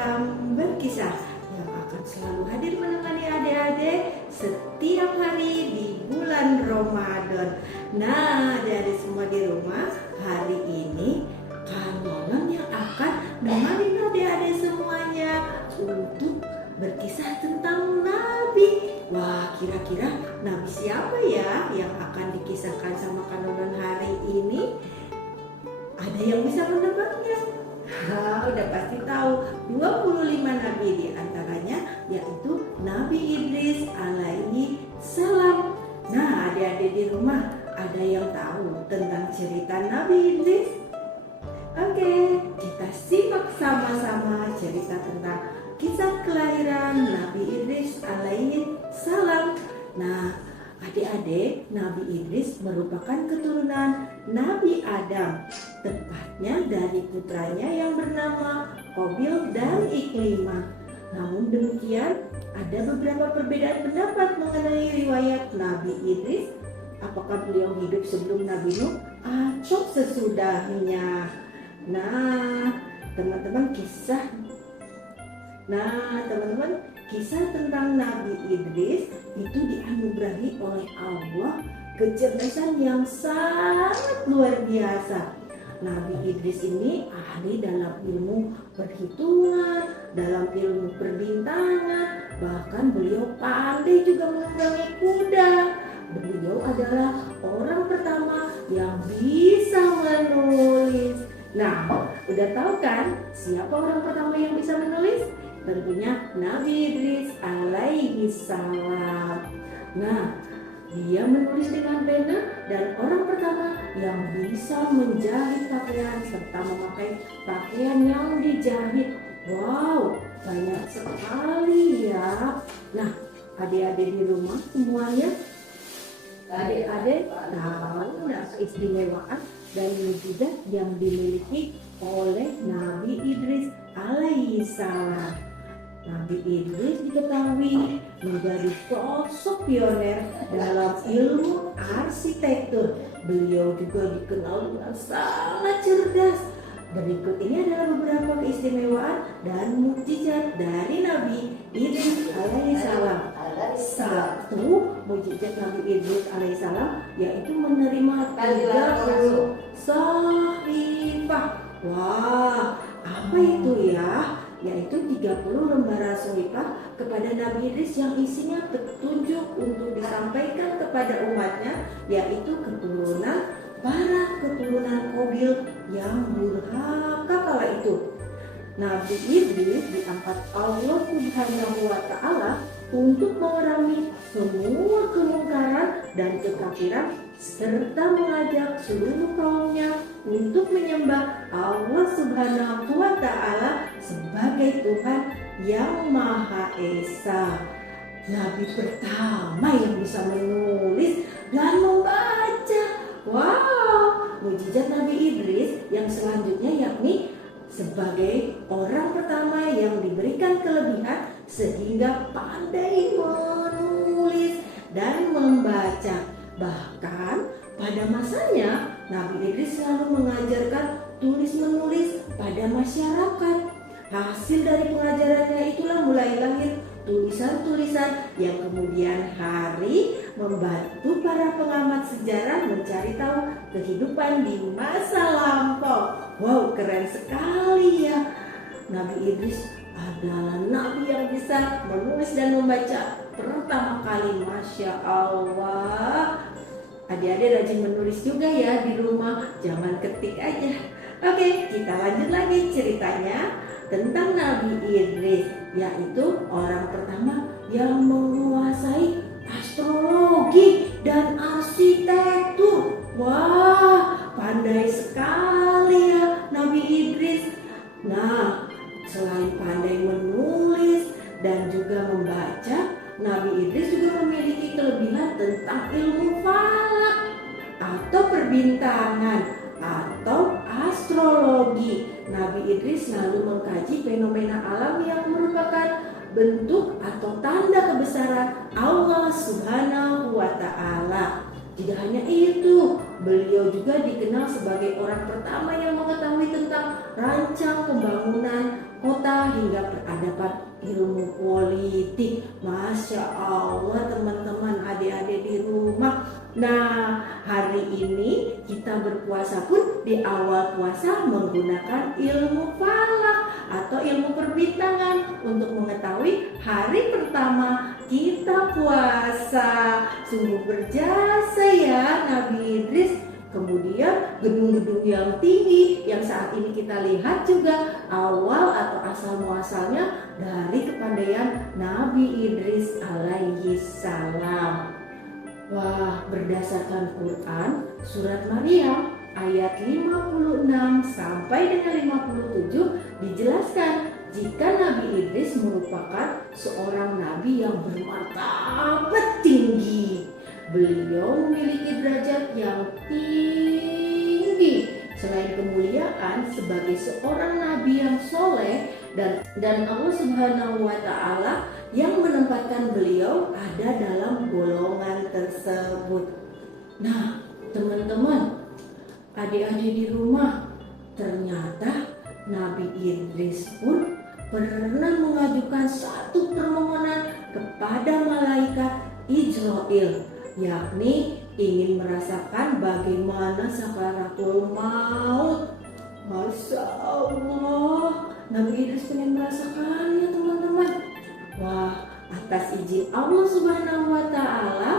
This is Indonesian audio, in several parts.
Adam Berkisah yang akan selalu hadir menemani adik-adik setiap hari di bulan Ramadan. Nah, adik-adik semua di rumah, hari ini Kak Nonon yang akan menemani adik-adik semuanya untuk berkisah tentang Nabi. Wah, kira-kira Nabi siapa ya yang akan dikisahkan sama Kak Nonon hari ini? Ada yang bisa menebaknya? Udah pasti tahu 25 nabi di antaranya yaitu Nabi Idris alaihi salam. Nah, adik-adik di rumah ada yang tahu tentang cerita Nabi Idris? Oke, kita simak sama-sama cerita tentang kisah kelahiran Nabi Idris alaihi salam. Nah, adik-adik, Nabi Idris merupakan keturunan Nabi Adam, tepatnya dari putranya yang bernama Qabil dan Iklimah. Namun demikian, ada beberapa perbedaan pendapat mengenai riwayat Nabi Idris. Apakah beliau hidup sebelum Nabi Nuh atau sesudahnya? Nah, teman-teman, kisah tentang Nabi Idris itu dianugerahi oleh Allah kecerdasan yang sangat luar biasa. Nabi Idris ini ahli dalam ilmu perhitungan, dalam ilmu perbintangan, bahkan beliau pandai juga menunggangi kuda. Beliau adalah orang pertama yang bisa menulis. Nah, udah tahu kan siapa orang pertama yang bisa menulis? Tentunya Nabi Idris alaihi salam. Nah, dia menulis dengan pena dan orang pertama yang bisa menjahit pakaian serta memakai pakaian yang dijahit. Wow, banyak sekali ya. Nah, adik-adik di rumah semuanya, adik-adik tahu nggak keistimewaan dan mukjizat yang dimiliki oleh Nabi Idris alaihi salam? Nabi Idris diketahui menjadi sosok pioner dalam ilmu arsitektur. Beliau juga dikenal dengan sangat cerdas. Berikut ini adalah beberapa keistimewaan dan mukjizat dari Nabi Idris alaihissalam. Satu, mukjizat Nabi Idris alaihissalam yaitu menerima 30 sahifah. Wah, apa itu ya? Yaitu 30 lembaran sohifah kepada Nabi Idris yang isinya petunjuk untuk disampaikan kepada umatnya, yaitu para keturunan Qabil yang durhaka kala itu. Nabi Idris diangkat Allah Subhanahu wa Ta'ala untuk memerangi semua kemungkaran dan kekafiran serta mengajak seluruh kaumnya untuk menyembah Allah Subhanahu wa Ta'ala sebagai Tuhan yang Maha Esa. Nabi pertama yang bisa menulis dan membaca. Wow, mukjizat Nabi Idris yang selanjutnya yakni sebagai orang pertama yang diberikan kelebihan sehingga pandai menulis dan membaca. Bahkan pada masanya Nabi Idris selalu mengajarkan tulis-menulis pada masyarakat. Hasil dari pengajarannya itulah mulai lahir tulisan-tulisan yang kemudian hari membantu para pengamat sejarah mencari tahu kehidupan di masa lampau. Wow, keren sekali ya. Nabi Idris adalah nabi yang bisa menulis dan membaca pertama kali. Masya Allah. Adik-adik rajin menulis juga ya di rumah, jangan ketik aja. Oke, kita lanjut lagi ceritanya tentang Nabi Idris, yaitu orang pertama yang menguasai astrologi dan arsitektur. Wah, pandai sekali ya Nabi Idris. Nah, selain pandai menulis dan juga membaca, Nabi Idris juga memiliki kelebihan tentang ilmu falak atau perbintangan atau astrologi. Nabi Idris selalu mengkaji fenomena alam yang merupakan bentuk atau tanda kebesaran Allah Subhanahu wa Ta'ala. Tidak hanya itu, beliau juga dikenal sebagai orang pertama yang mengetahui tentang rancang pembangunan kota hingga peradaban ilmu politik. Masya Allah teman-teman, adik-adik di rumah. Nah, hari ini kita berpuasa pun di awal puasa menggunakan ilmu falak atau ilmu perbintangan untuk mengetahui hari pertama kita puasa. Sungguh berjasa ya Nabi Idris. Kemudian gedung-gedung yang tinggi yang saat ini kita lihat juga awal atau asal muasalnya dari kepandaian Nabi Idris alaihi salam. Wah, berdasarkan Quran surat Maryam ayat 56 sampai dengan 57 dijelaskan jika Nabi Idris merupakan seorang nabi yang bermartabat tinggi. Beliau memiliki derajat yang tinggi. Selain kemuliaan sebagai seorang nabi yang soleh dan Allah Subhanahu wa Ta'ala yang menempatkan beliau ada dalam golongan tersebut. Nah, teman-teman, adik-adik di rumah, ternyata Nabi Idris pun pernah mengajukan satu permohonan kepada malaikat Israel, yakni ingin merasakan bagaimana sakaratul maut. Masya Allah, Nabi Idris pengen merasakannya teman-teman. Wah, atas izin Allah Subhanahu wa Ta'ala,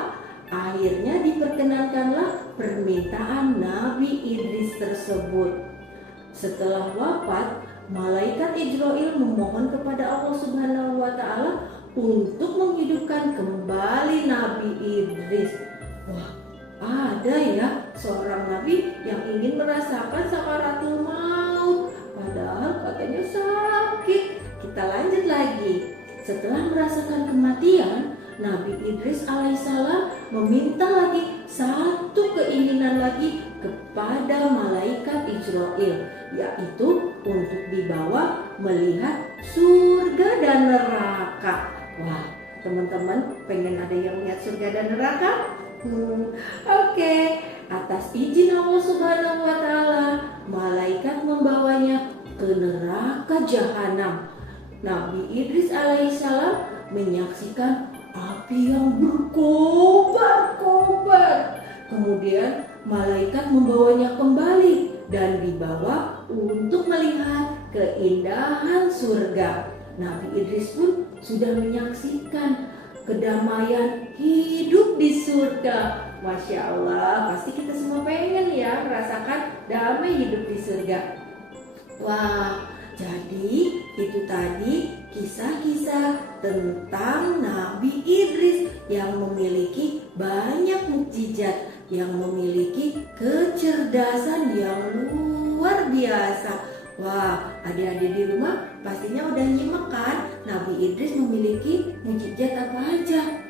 akhirnya diperkenankanlah permintaan Nabi Idris tersebut. Setelah wafat, malaikat Israel memohon kepada Allah Subhanahu wa Ta'ala untuk menghidupkan kembali Nabi Idris. Wah, ada ya seorang nabi yang ingin merasakan sakaratul maut, padahal katanya sakit. Kita lanjut lagi. Setelah merasakan kematian, Nabi Idris alaihissalam meminta lagi satu keinginan lagi kepada malaikat Israel, yaitu untuk dibawa melihat surga dan neraka. Wah, teman-teman pengen ada yang lihat surga dan neraka? Oke. Atas izin Allah Subhanahu wa Ta'ala, malaikat membawanya ke neraka jahanam. Nabi Idris alaihissalam menyaksikan api yang berkobar-kobar. Kemudian malaikat membawanya kembali dan dibawa untuk melihat keindahan surga. Nabi Idris pun sudah menyaksikan kedamaian hidup di surga. Masya Allah, pasti kita semua pengen ya merasakan damai hidup di surga. Wah, jadi itu tadi kisah-kisah tentang Nabi Idris yang memiliki banyak mukjizat, yang memiliki kecerdasan yang luar biasa. Wah, adik-adik di rumah pastinya udah nyimak kan Nabi Idris memiliki mukjizat apa aja?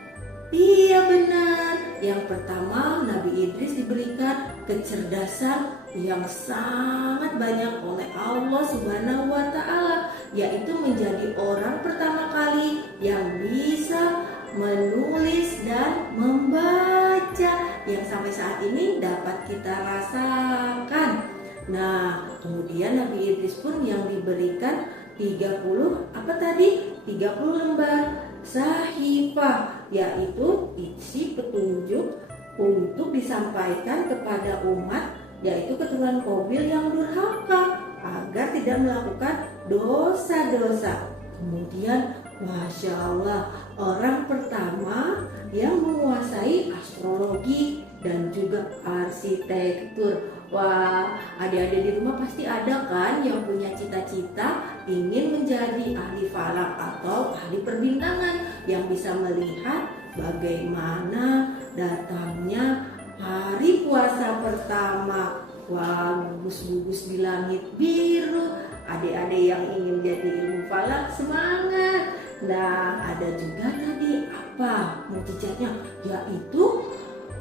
Iya benar. Yang pertama, Nabi Idris diberikan kecerdasan yang sangat banyak oleh Allah Subhanahu wa Ta'ala, yaitu menjadi orang pertama kali yang bisa menulis dan membaca yang sampai saat ini dapat kita rasakan. Nah, kemudian Nabi Idris pun yang diberikan 30 lembar sahifah, yaitu isi petunjuk untuk disampaikan kepada umat, yaitu keturunan Qabil yang durhaka agar tidak melakukan dosa-dosa. Kemudian Masya Allah, orang pertama yang menguasai astrologi dan juga arsitektur. Wah, adik-adik di rumah pasti ada kan yang punya cita-cita ingin menjadi ahli falak atau ahli perbintangan yang bisa melihat bagaimana datangnya hari puasa pertama. Wah, gugus-gugus di langit biru. Adik-adik yang ingin jadi ilmu falak semangat. Nah, ada juga tadi apa mukjizatnya, yaitu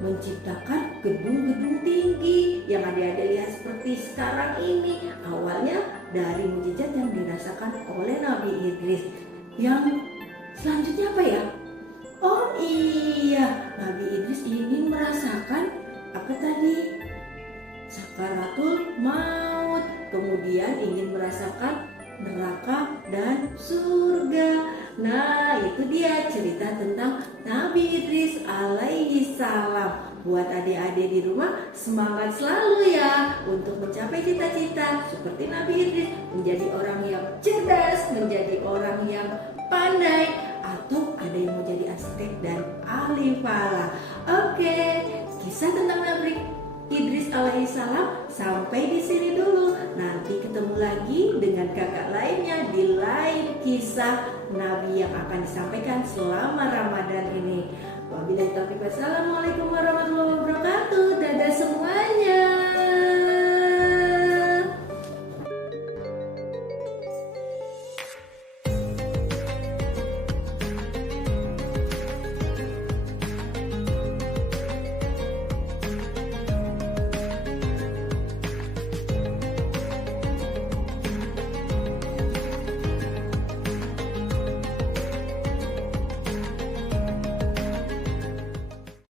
menciptakan gedung-gedung tinggi yang adik-adik lihat seperti sekarang ini. Awalnya dari mukjizat yang dirasakan oleh Nabi Idris. Yang selanjutnya apa ya? Oh iya, Nabi Idris ingin merasakan apa tadi? sakaratul maut, kemudian ingin merasakan neraka dan surga. Nah, itu dia cerita tentang Nabi Idris alaihi salam. Buat adik-adik di rumah, semangat selalu ya untuk mencapai cita-cita seperti Nabi Idris, menjadi orang yang cerdas, menjadi orang yang pandai, atau ada yang mau jadi arsitek dan ahli falak. Oke, kisah tentang Nabi Idris alaihissalam sampai di sini dulu. Nanti ketemu lagi dengan kakak lainnya di lain kisah Nabi yang akan disampaikan selama Ramadan ini. Wabillahi taufiq. Wassalamualaikum warahmatullahi wabarakatuh.